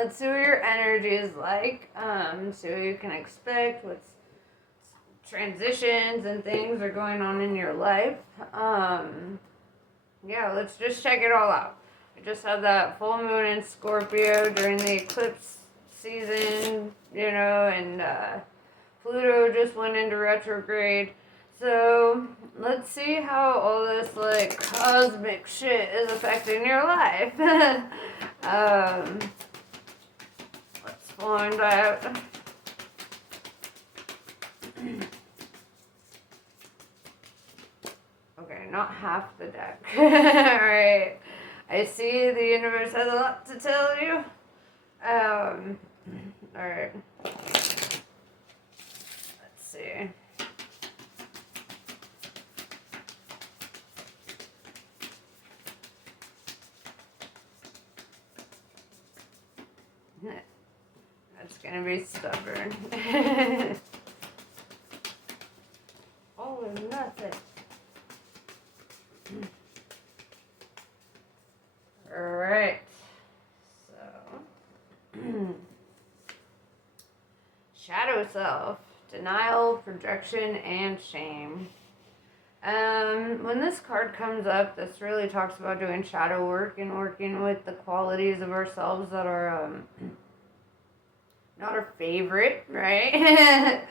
let's see what your energy is like. See what you can expect, what's transitions and things are going on in your life. Yeah, let's just check it all out. I just had that full moon in Scorpio during the eclipse season, and Pluto just went into retrograde. So let's see how all this like cosmic shit is affecting your life. Let's find out. Okay, not half the deck. Alright. I see the universe has a lot to tell you. Alright. Let's see. That's gonna be stubborn. All or nothing. Alright. So shadow self, denial, projection, and shame. When this card comes up, this really talks about doing shadow work and working with the qualities of ourselves that are not our favorite, right?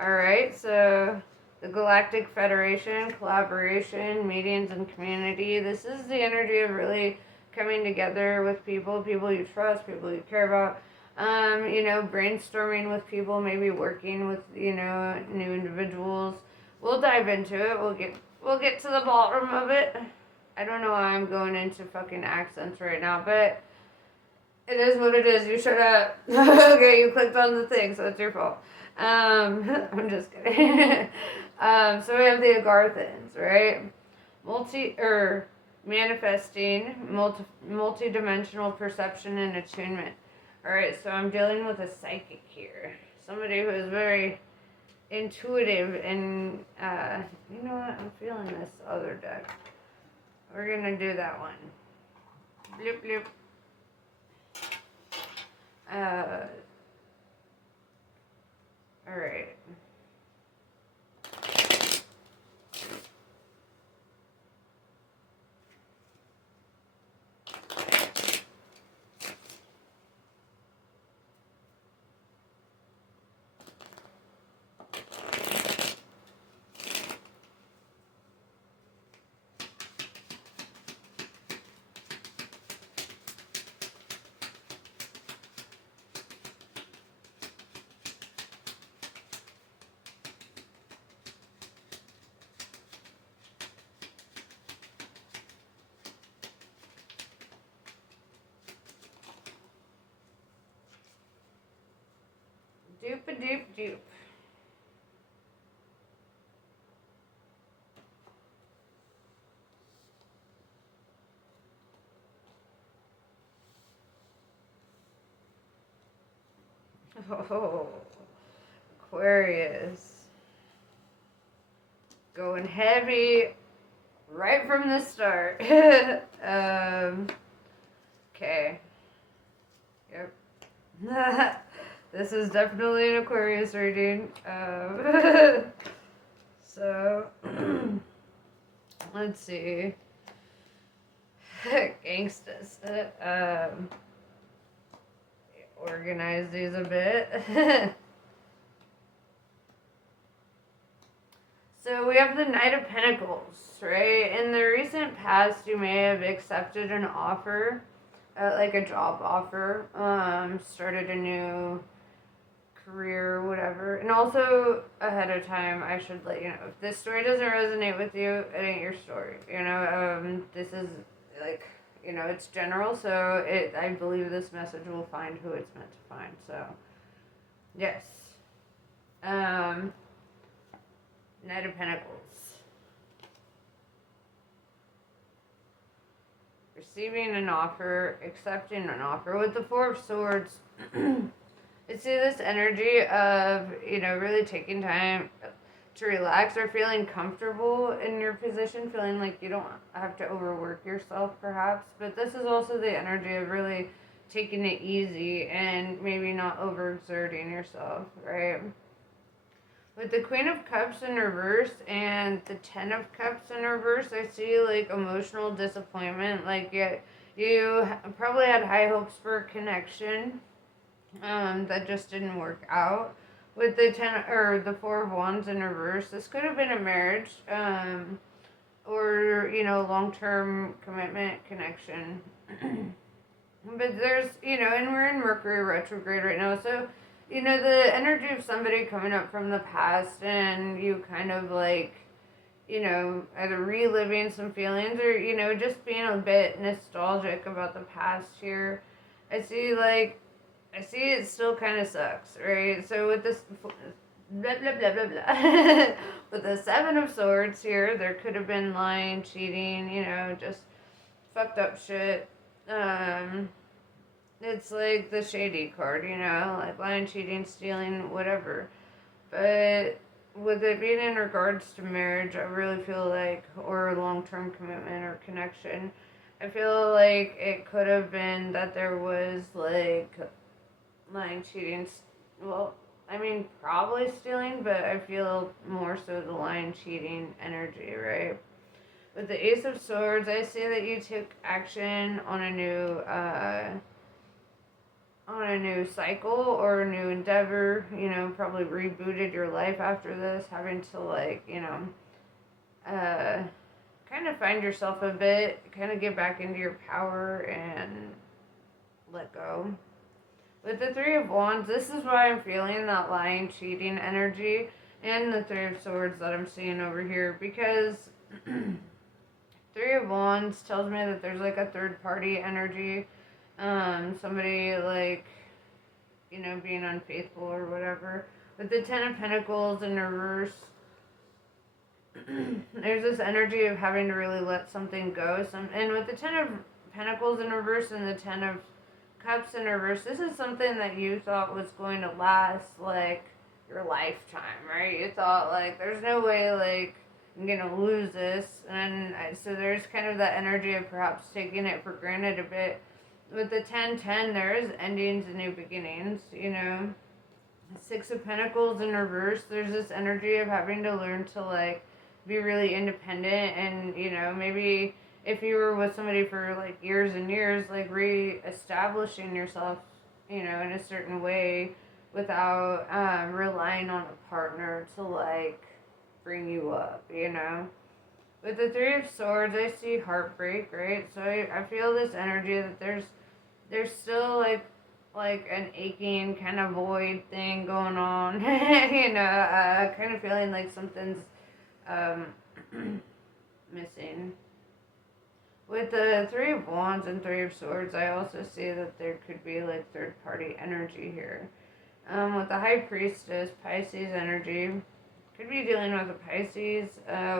Alright, so the Galactic Federation, collaboration, meetings, and community. This is the energy of really coming together with people you trust, people you care about. Brainstorming with people, maybe working with, new individuals. We'll dive into it. We'll get to the bottom of it. I don't know why I'm going into fucking accents right now, but it is what it is. You shut up. Okay, you clicked on the thing, so it's your fault. I'm just kidding. So we have the Agarthans, right? Manifesting, multi-dimensional perception and attunement. Alright, so I'm dealing with a psychic here. Somebody who is very intuitive and, you know what? I'm feeling this other deck. We're gonna do that one. Bloop, bloop. Alright. Doop-a-doop-doop. Oh, Aquarius. Going heavy right from the start. Okay. Yep. This is definitely an Aquarius reading. So, let's see. Gangstas. Organize these a bit. So we have the Knight of Pentacles, right? In the recent past, you may have accepted an offer, like a job offer, started a new career or whatever. And also, ahead of time, I should let you know, if this story doesn't resonate with you, it ain't your story. This is like, it's general, so I believe this message will find who it's meant to find. So, yes. Knight of Pentacles. Receiving an offer, accepting an offer. With the Four of Swords, I see this energy of, really taking time to relax or feeling comfortable in your position, feeling like you don't have to overwork yourself perhaps. But this is also the energy of really taking it easy and maybe not overexerting yourself, right? With the Queen of Cups in reverse and the Ten of Cups in reverse, I see like emotional disappointment. Like you probably had high hopes for a connection, that just didn't work out. With the the Four of Wands in reverse, this could have been a marriage, or long term commitment connection. But there's, and we're in Mercury retrograde right now, so, the energy of somebody coming up from the past and you kind of like, either reliving some feelings or, just being a bit nostalgic about the past here. I see, it still kind of sucks, right? So with this, blah, blah, blah, blah, blah. With the Seven of Swords here, there could have been lying, cheating, just fucked up shit. It's like the shady card, like lying, cheating, stealing, whatever. But with it being in regards to marriage, I really feel like, or long-term commitment or connection, I feel like it could have been that there was like lying, cheating, well, I mean, probably stealing, but I feel more so the lying, cheating energy, right? With the Ace of Swords, I see that you took action on a new cycle or a new endeavor, probably rebooted your life after this, having to kind of find yourself a bit, kind of get back into your power and let go. With the Three of Wands, this is why I'm feeling that lying, cheating energy and the Three of Swords that I'm seeing over here, because Three of Wands tells me that there's like a third party energy, somebody like, being unfaithful or whatever. With the Ten of Pentacles in reverse, there's this energy of having to really let something go. And with the Ten of Pentacles in reverse and the Ten of Cups in reverse, this is something that you thought was going to last like your lifetime, right? You thought like there's no way like I'm gonna lose this, and so there's kind of that energy of perhaps taking it for granted a bit. With the 10-10, there is endings and new beginnings, Six of Pentacles in reverse, there's this energy of having to learn to like be really independent, and maybe if you were with somebody for like years and years, like re-establishing yourself, in a certain way without relying on a partner to like bring you up, With the Three of Swords, I see heartbreak, right? So I feel this energy that there's still like an aching kind of void thing going on, kind of feeling like something's missing. With the Three of Wands and Three of Swords, I also see that there could be like third party energy here. With the High Priestess, Pisces energy, could be dealing with a Pisces,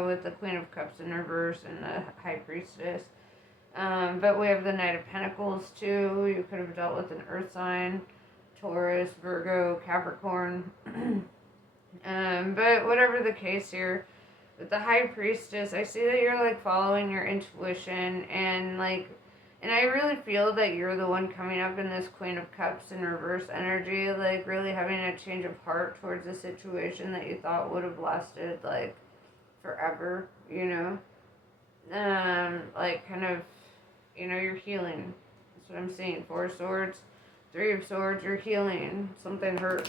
with the Queen of Cups in reverse and the High Priestess. But we have the Knight of Pentacles too. You could have dealt with an earth sign, Taurus, Virgo, Capricorn. But whatever the case here, with the High Priestess, I see that you're like following your intuition and I really feel that you're the one coming up in this Queen of Cups in reverse energy, like really having a change of heart towards a situation that you thought would have lasted like forever, like kind of, you're healing. That's what I'm seeing. Four of Swords, Three of Swords, you're healing. Something hurt,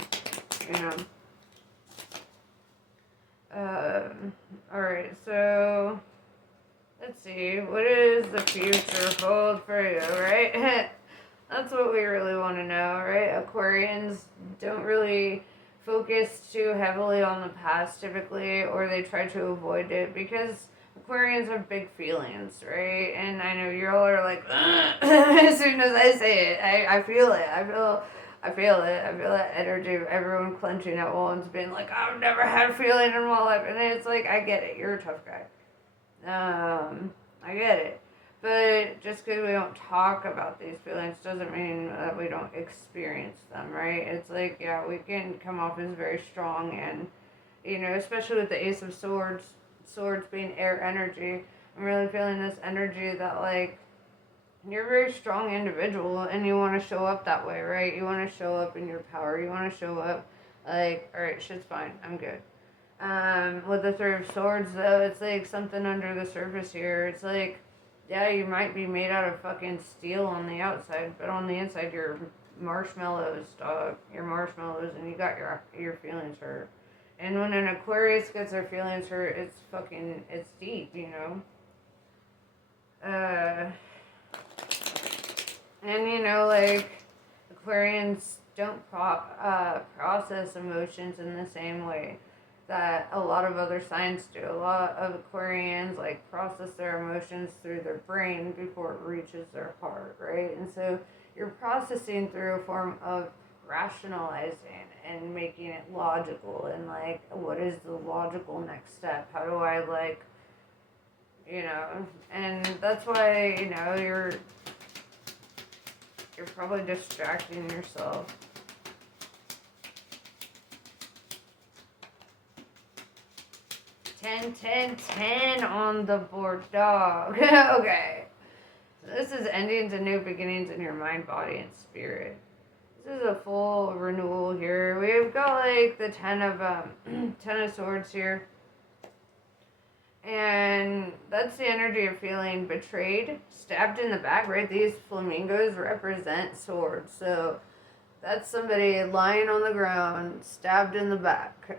Alright, so let's see. What does the future hold for you, right? That's what we really want to know, right? Aquarians don't really focus too heavily on the past typically, or they try to avoid it because Aquarians have big feelings, right? And I know you all are like, as soon as I say it, I feel it. I feel it. I feel that energy of everyone clenching at once, being like, I've never had a feeling in my life. And it's like, I get it. You're a tough guy. I get it. But just because we don't talk about these feelings doesn't mean that we don't experience them, right? It's like, yeah, we can come off as very strong and, especially with the Ace of Swords being air energy, I'm really feeling this energy that, like, you're a very strong individual and you want to show up that way, right? You want to show up in your power. You want to show up like, all right, shit's fine. I'm good. With the Three of Swords, though, it's like something under the surface here. It's like, yeah, you might be made out of fucking steel on the outside, but on the inside, you're marshmallows, dog. You're marshmallows, and you got your feelings hurt. And when an Aquarius gets their feelings hurt, it's deep, you know? And you know, like, Aquarians don't process emotions in the same way that a lot of other signs do. A lot of Aquarians, like, process their emotions through their brain before it reaches their heart, right? And so you're processing through a form of rationalizing and making it logical and, like, what is the logical next step? How do I, like, you know, and that's why, you know, you're probably distracting yourself. Ten on the board, dog. Okay. So this is endings and new beginnings in your mind, body, and spirit. This is a full renewal here. We've got like the Ten of Swords here. And that's the energy of feeling betrayed, stabbed in the back, right? These flamingos represent swords. So that's somebody lying on the ground, stabbed in the back.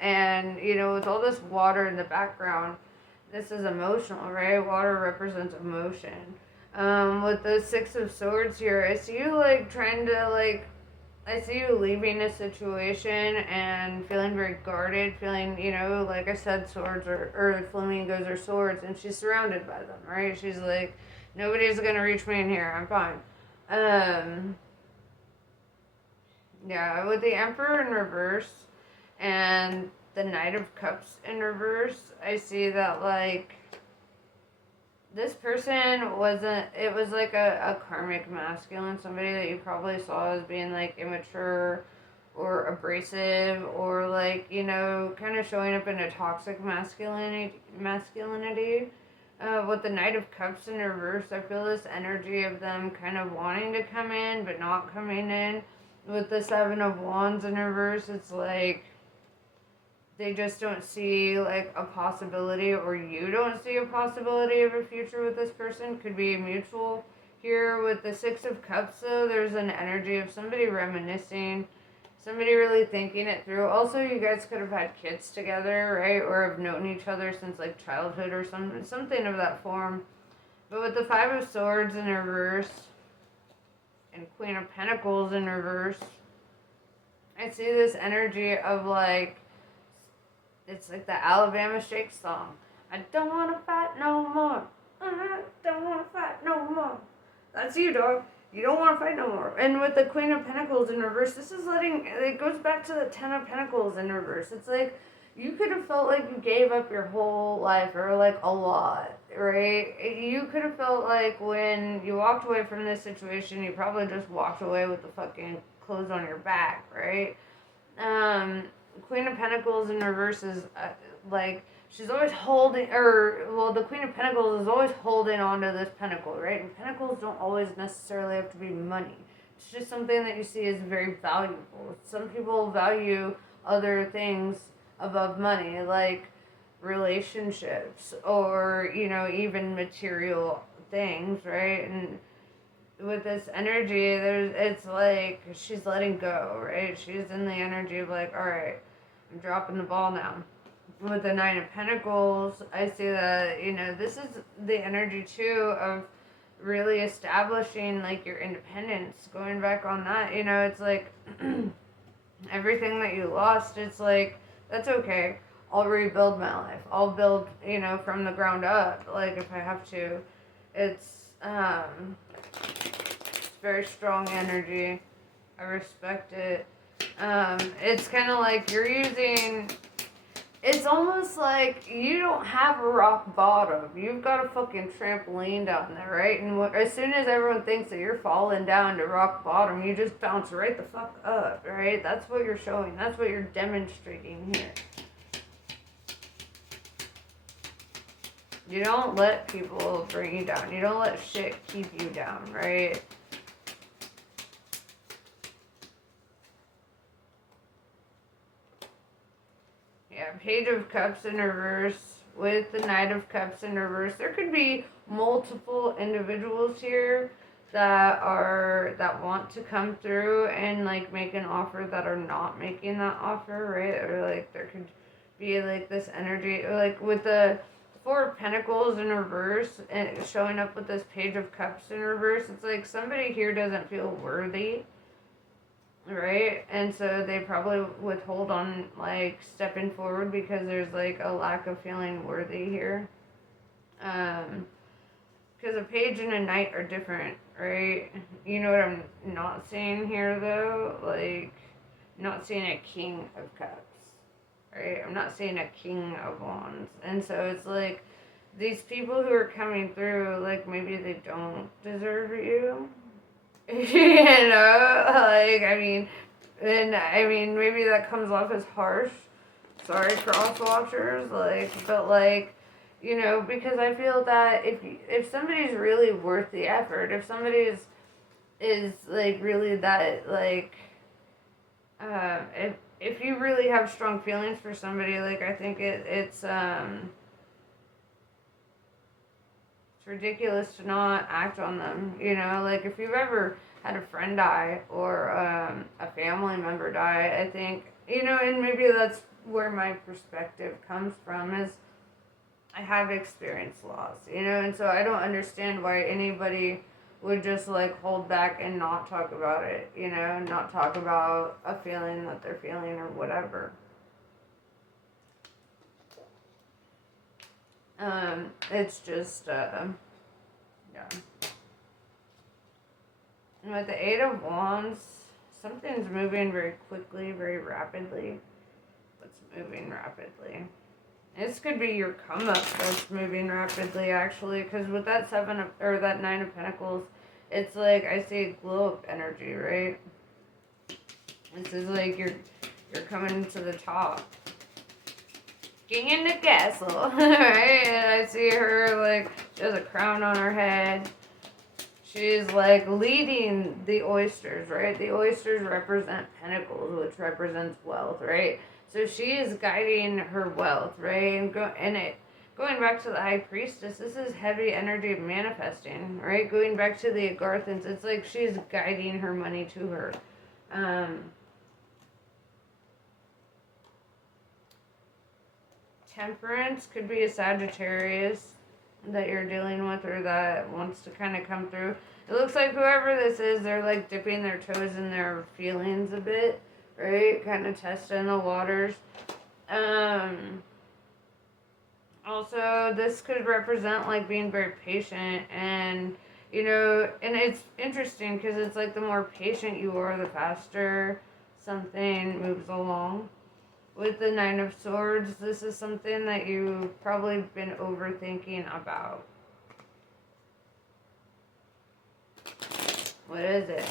And, you know, with all this water in the background, this is emotional, right? Water represents emotion. With the Six of Swords here, I see you, like, trying to, like, I see you leaving a situation and feeling very guarded, feeling, you know, like I said, swords or flamingos are swords, and she's surrounded by them, right? She's like, nobody's going to reach me in here, I'm fine. Yeah, with the Emperor in reverse and the Knight of Cups in reverse, I see that, like, this person it was like a karmic masculine, somebody that you probably saw as being, like, immature or abrasive or, like, you know, kind of showing up in a toxic masculinity. With the Knight of Cups in reverse, I feel this energy of them kind of wanting to come in but not coming in. With the Seven of Wands in reverse, it's like they just don't see, like, a possibility, or you don't see a possibility of a future with this person. Could be mutual. Here with the Six of Cups, though, there's an energy of somebody reminiscing, somebody really thinking it through. Also, you guys could have had kids together, right? Or have known each other since, like, childhood or something of that form. But with the Five of Swords in reverse and Queen of Pentacles in reverse, I see this energy of, like, it's like the Alabama Shake song. I don't want to fight no more. I don't want to fight no more. That's you, dog. You don't want to fight no more. And with the Queen of Pentacles in reverse, this is it goes back to the Ten of Pentacles in reverse. It's like you could have felt like you gave up your whole life, or, like, a lot, right? You could have felt like when you walked away from this situation, you probably just walked away with the fucking clothes on your back, right? Queen of Pentacles in reverse is, like, she's always holding, the Queen of Pentacles is always holding on to this pentacle, right? And pentacles don't always necessarily have to be money. It's just something that you see as very valuable. Some people value other things above money, like relationships or, you know, even material things, right? And with this energy, it's like she's letting go, right? She's in the energy of, like, all right, I'm dropping the ball now. With the Nine of Pentacles, I see that, you know, this is the energy too of really establishing, like, your independence, going back on that. You know, it's like everything that you lost, it's like, that's okay. I'll rebuild my life. I'll build, you know, from the ground up, like, if I have to. It's very strong energy. I respect it. It's kind of like you're using, it's almost like you don't have a rock bottom. You've got a fucking trampoline down there, right? And as soon as everyone thinks that you're falling down to rock bottom, you just bounce right the fuck up, right? That's what you're showing. That's what you're demonstrating here. You don't let people bring you down. You don't let shit keep you down, right? Yeah, Page of Cups in reverse with the Knight of Cups in reverse. There could be multiple individuals here that want to come through and like make an offer that are not making that offer, right? Or like there could be like this energy, or like with the Four of Pentacles in reverse and showing up with this Page of Cups in reverse. It's like somebody here doesn't feel worthy, right? And so they probably withhold on like stepping forward because there's like a lack of feeling worthy here. Because a page and a knight are different, right? You know what I'm not seeing here though? Like, not seeing a king of cups, right? I'm not seeing a king of wands. And so it's like these people who are coming through, like maybe they don't deserve you. You know, like, I mean, maybe that comes off as harsh. Sorry, cross watchers, like, but like, you know, because I feel that if somebody's really worth the effort, if somebody is like really that like, if you really have strong feelings for somebody, like I think it's ridiculous to not act on them, you know, like if you've ever had a friend die or a family member die, I think, you know, and maybe that's where my perspective comes from is I have experienced loss, you know, and so I don't understand why anybody would just like hold back and not talk about it, you know, not talk about a feeling that they're feeling or whatever. It's just, yeah. And with the Eight of Wands, something's moving very quickly, very rapidly. What's moving rapidly? This could be your come up that's moving rapidly, actually, because with that that Nine of Pentacles, it's like I see a glow up energy, right? This is like you're coming to the top. King in the castle, right? And I see her like she has a crown on her head. She's like leading the oysters, right? The oysters represent pentacles, which represents wealth, right? So she is guiding her wealth, right? And going back to the High Priestess, this is heavy energy of manifesting, right? Going back to the Agarthans, it's like she's guiding her money to her. Temperance could be a Sagittarius that you're dealing with or that wants to kind of come through. It looks like whoever this is, they're like dipping their toes in their feelings a bit, right? Kind of testing the waters. Also, this could represent like being very patient and, you know, and it's interesting because it's like the more patient you are, the faster something moves along. With the Nine of Swords, this is something that you've probably been overthinking about. What is it?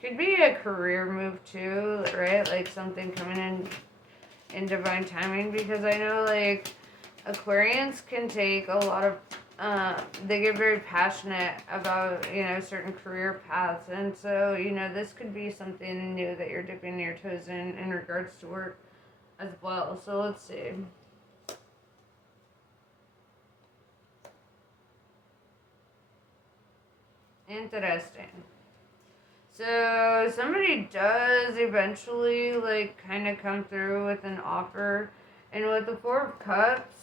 Could be a career move too, right? Like something coming in divine timing, because I know like Aquarians can take a lot of they get very passionate about, you know, certain career paths, and so, you know, this could be something new that you're dipping your toes in regards to work as well. So let's see. Interesting. So somebody does eventually like kind of come through with an offer, and with the Four of Cups,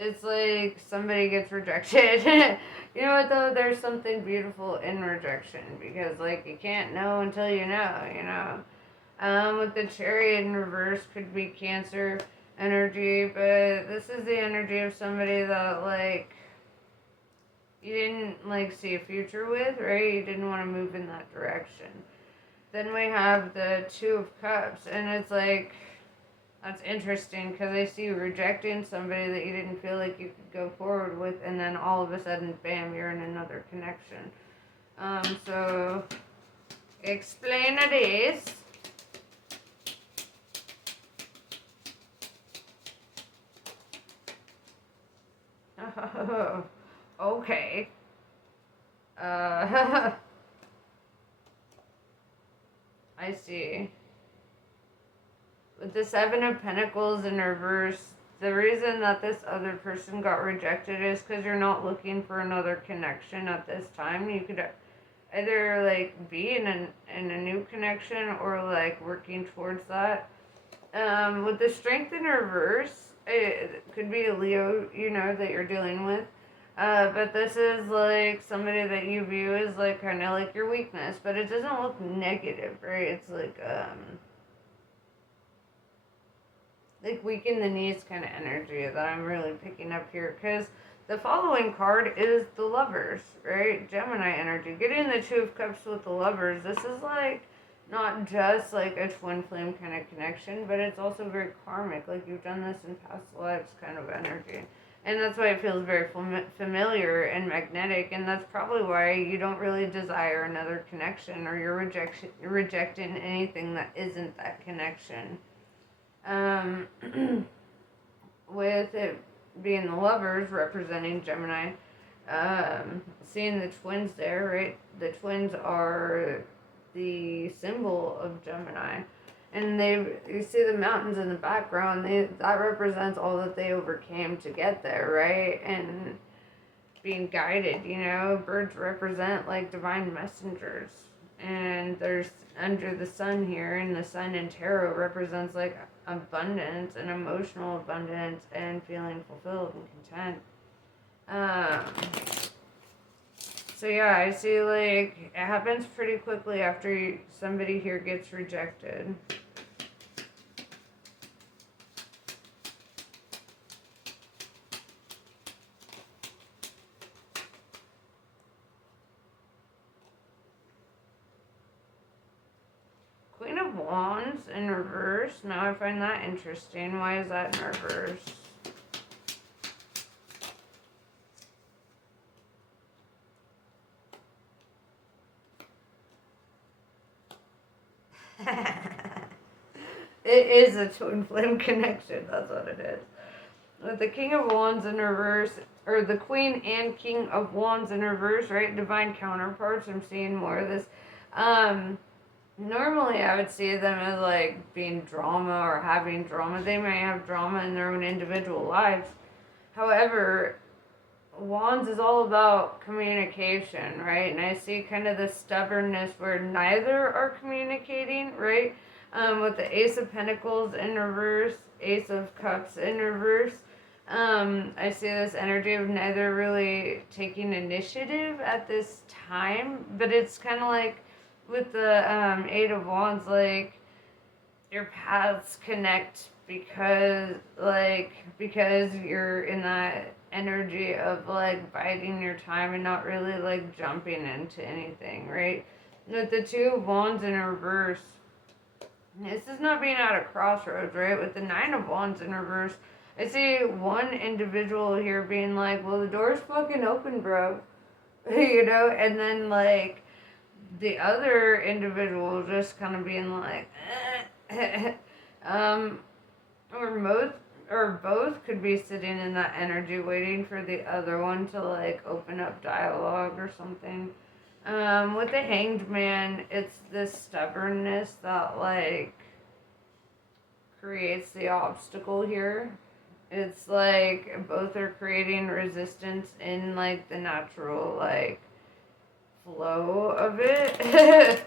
it's like somebody gets rejected. You know what though? There's something beautiful in rejection, because like you can't know until you know, you know. With the Chariot in reverse could be Cancer energy, but this is the energy of somebody that like you didn't like see a future with, right? You didn't want to move in that direction. Then we have the Two of Cups, and it's like that's interesting because I see you rejecting somebody that you didn't feel like you could go forward with, and then all of a sudden, bam, you're in another connection. So explain it is. Okay. I see. With the Seven of Pentacles in reverse, the reason that this other person got rejected is because you're not looking for another connection at this time. You could either like be in a new connection or like working towards that. With the Strength in reverse, it could be a Leo, that you're dealing with. But this is like somebody that you view as like kind of like your weakness, but it doesn't look negative, right? It's like weak in the knees kind of energy that I'm really picking up here, because the following card is the Lovers, right? Gemini energy. Getting the Two of Cups with the Lovers, this is like not just like a twin flame kind of connection, but it's also very karmic, like you've done this in past lives kind of energy. And that's why it feels very familiar and magnetic, and that's probably why you don't really desire another connection, or you're rejecting anything that isn't that connection. With it being the Lovers representing Gemini, seeing the twins there, right? The twins are the symbol of Gemini. And you see the mountains in the background, that represents all that they overcame to get there, right? And being guided, birds represent like divine messengers. And there's under the sun here, and the sun in tarot represents like abundance and emotional abundance and feeling fulfilled and content. So yeah, I see like it happens pretty quickly after somebody here gets rejected. Queen of Wands in reverse. Now I find that interesting. Why is that in reverse? It is a twin flame connection. That's what it is. With the King of Wands in reverse, or the Queen and King of Wands in reverse, right? Divine counterparts. I'm seeing more of this. Normally I would see them as like being drama or having drama. They may have drama in their own individual lives. However, Wands is all about communication, right? And I see kind of the stubbornness where neither are communicating, right? With the Ace of Pentacles in reverse, Ace of Cups in reverse, I see this energy of neither really taking initiative at this time, but it's kind of like with the Eight of Wands, like your paths connect because you're in that energy of like biding your time and not really like jumping into anything, right? With the Two of Wands in reverse, this is not being at a crossroads, right? With the Nine of Wands in reverse, I see one individual here being like, well, the door's fucking open, bro. And then like the other individual just kind of being like, or both could be sitting in that energy waiting for the other one to like open up dialogue or something. With the Hanged Man, it's this stubbornness that like creates the obstacle here. It's like both are creating resistance in like the natural like flow of it.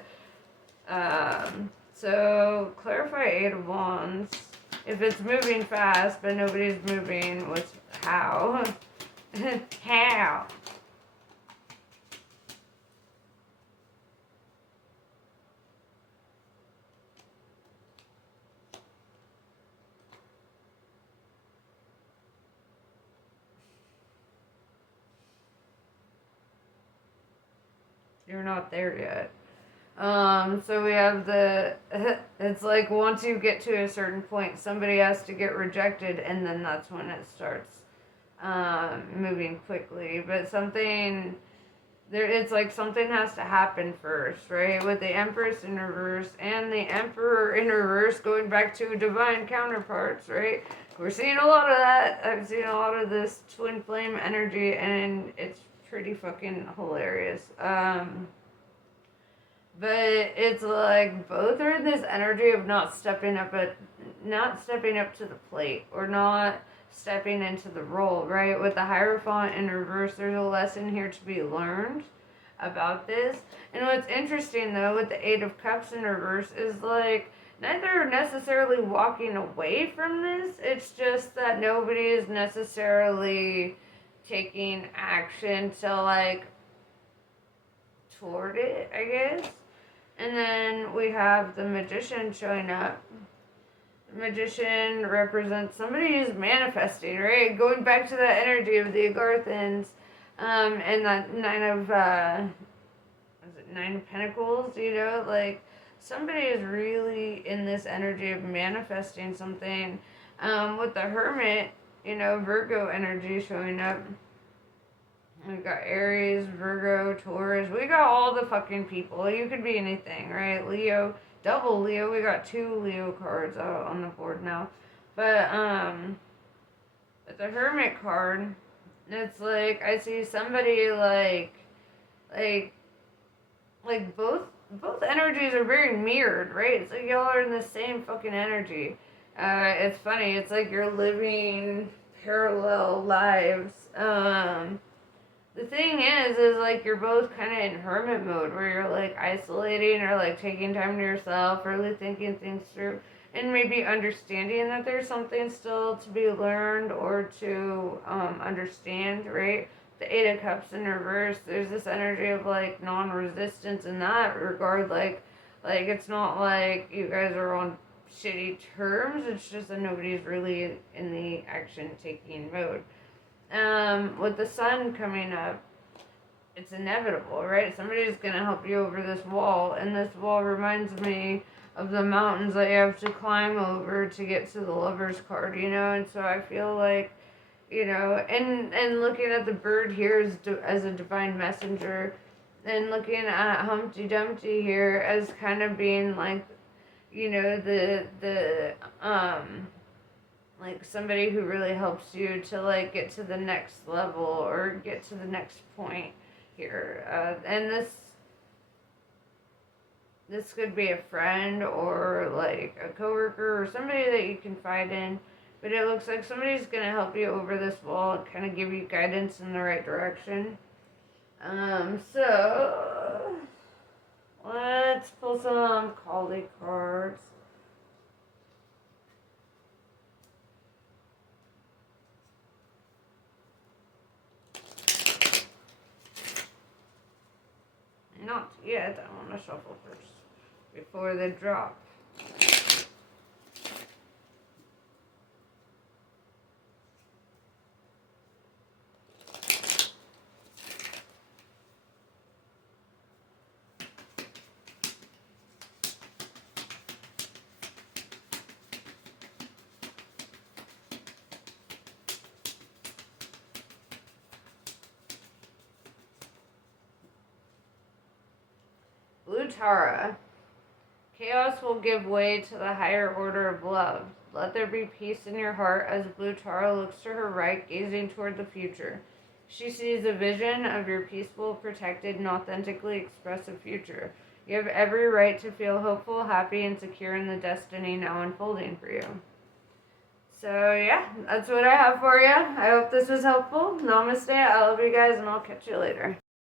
So clarify Eight of Wands. If it's moving fast but nobody's moving, how? How? You're not there yet. So we have it's like once you get to a certain point, somebody has to get rejected, and then that's when it starts moving quickly. But something it's like something has to happen first, right? With the Empress in reverse and the Emperor in reverse going back to divine counterparts, right? We're seeing a lot of that. I've seen a lot of this twin flame energy, and it's pretty fucking hilarious. But it's like both are in this energy of not stepping up to the plate, or not stepping into the role, right? With the Hierophant in reverse, there's a lesson here to be learned about this. And what's interesting though with the Eight of Cups in reverse is like neither are necessarily walking away from this. It's just that nobody is necessarily taking action to like toward it, I guess. And then we have the Magician showing up. The Magician represents somebody who's manifesting, right? Going back to that energy of the Agarthans, and that Nine of Pentacles, you know? Like, somebody is really in this energy of manifesting something. With the Hermit, you know, Virgo energy showing up. We got Aries, Virgo, Taurus. We got all the fucking people. You could be anything, right? Leo, double Leo. We got 2 Leo cards out on the board now. But the Hermit card, it's like I see somebody like both energies are very mirrored, right? It's like y'all are in the same fucking energy. It's funny. It's like you're living parallel lives. The thing is like you're both kind of in hermit mode where you're like isolating or like taking time to yourself, really thinking things through, and maybe understanding that there's something still to be learned or to understand, right? The Eight of Cups in reverse, there's this energy of like non-resistance in that regard. Like it's not like you guys are on shitty terms, it's just that nobody's really in the action-taking mode. With the Sun coming up, it's inevitable, right? Somebody's gonna help you over this wall, and this wall reminds me of the mountains that you have to climb over to get to the Lover's card, you know? And so I feel like, you know, and looking at the bird here as a divine messenger, and looking at Humpty Dumpty here as kind of being like, you know, the like somebody who really helps you to like get to the next level or get to the next point here. And this could be a friend or like a coworker or somebody that you confide in, but it looks like somebody's going to help you over this wall and kind of give you guidance in the right direction. So let's pull some Kali cards. Not yet. I want to shuffle first before they drop. Blue Tara. Chaos will give way to the higher order of love. Let there be peace in your heart as Blue Tara looks to her right, gazing toward the future. She sees a vision of your peaceful, protected, and authentically expressive future. You have every right to feel hopeful, happy, and secure in the destiny now unfolding for you. So yeah, that's what I have for you. I hope this was helpful. Namaste. I love you guys, and I'll catch you later.